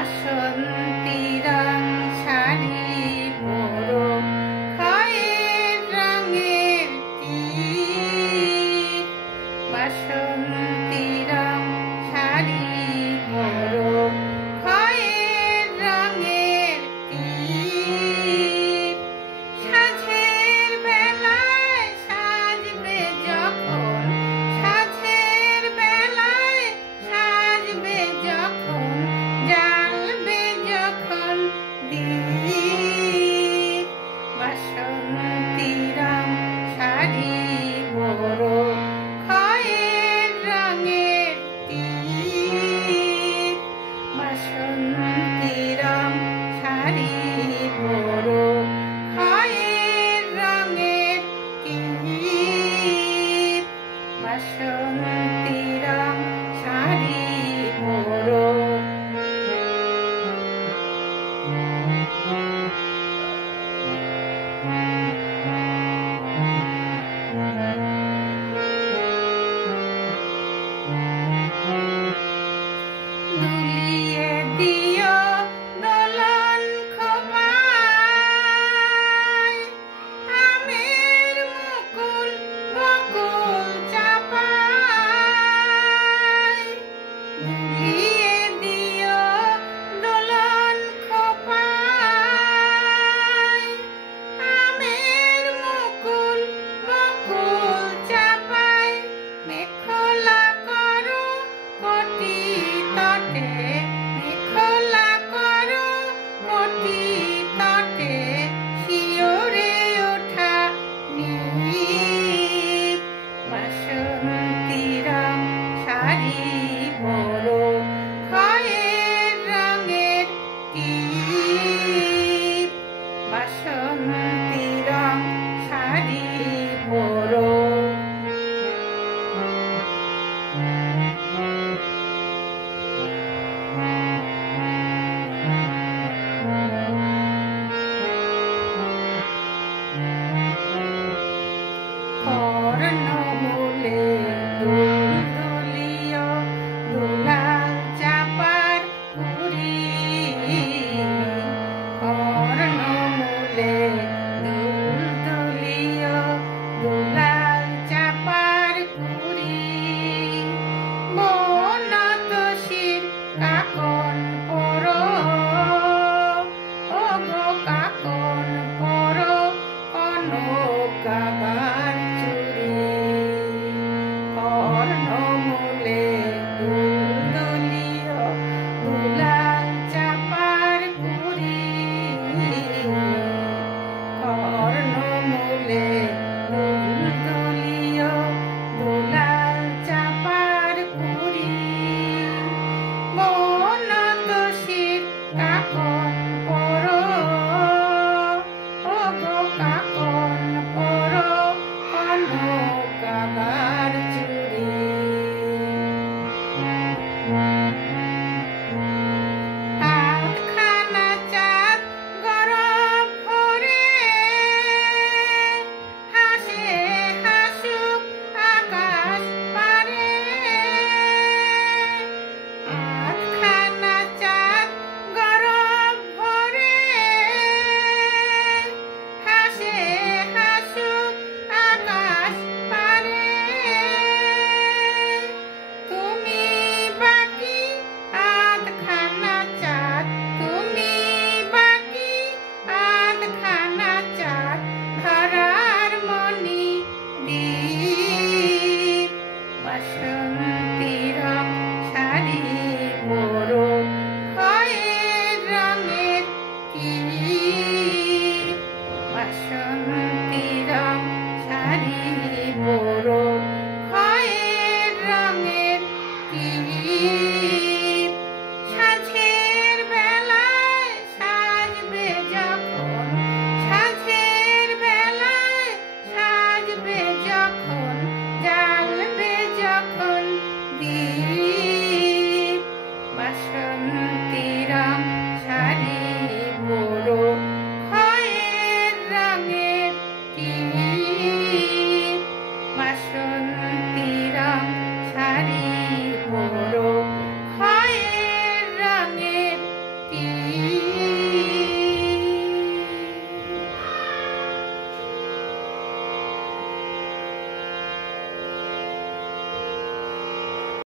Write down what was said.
বাসন্তী রং শাড়ি পরো, খয়ের রঙের তীর। বাসন্তী রং শাড়ি পরো, খয়ের রঙের তীর। সাঁঝের বেলায় সাজবে যখন, সাঁঝের বেলায় সাজবে যখন, জ্বালবে যখন দীপ। বাসন্তী রং শাড়ি পরো, খয়ের রঙের তীর। বাসন্তী রং শাড়ি পরো, খয়ের রঙের তীর। বাসন্তী রং শাড়ি পরো। দুলিয়ে দিও দোলন খোঁপায়, আমের মুকুল বকুল চাপায়। দুলিয়ে দিও দোলন খোঁপায়, আমের মুকুল বকুল চাপায়। মেখলা করো কটি তটে, মেখলা করো কটি তটে, শিওরে ওঠা নীত। বাসন্তী রং শাড়ি পরো, খয়ের রঙের তীর। বাসন্তী রং শাড়ি পরো। কর্ণমূলে দোল দুলিও দুলাল চাপার কুড়ি। কর্ণমূলে দোল দুলিও দুলাল চাপার কুড়ি। বনতোষীর কাকন পরো, ওগো কাকন পরো, কনক গাবার চুড়ি। কর্ণমূলে দোল দুলিও দুলাল চাপার কুড়ি। কর্ণমূলে দোল দুলিও দুলাল চাপার কুড়ি। বনতোষীর কাকন পরো, ওগো কাকন পরো, কনক গাবার চুড়ি। আধখানা চাঁদ গরব ভরে, হাসে হাসুক আকাশ পারে। আধখানা চাঁদ গরব ভরে, হাসে হাসুক আকাশ পারে। তুমি বাকি আধখানা চাঁদ, তুমি বাকি আধখানা চাঁদ, ধরার মনি দ্বীপ। বাসন্তী রং শাড়ি পরো, খয়ের রঙের তীর। বাসন্তী রং শাড়ি পরো, খয়ের রঙের তীর। সাঁঝের বেলায় সাজবে যখন, সাঁঝের বেলায় সাজবে যখন, জ্বালবে যখন দীপ। বাসন্তী রং শাড়ি পরো, খয়ের রঙের তীর। বাসন্তী রং শাড়ি পরো।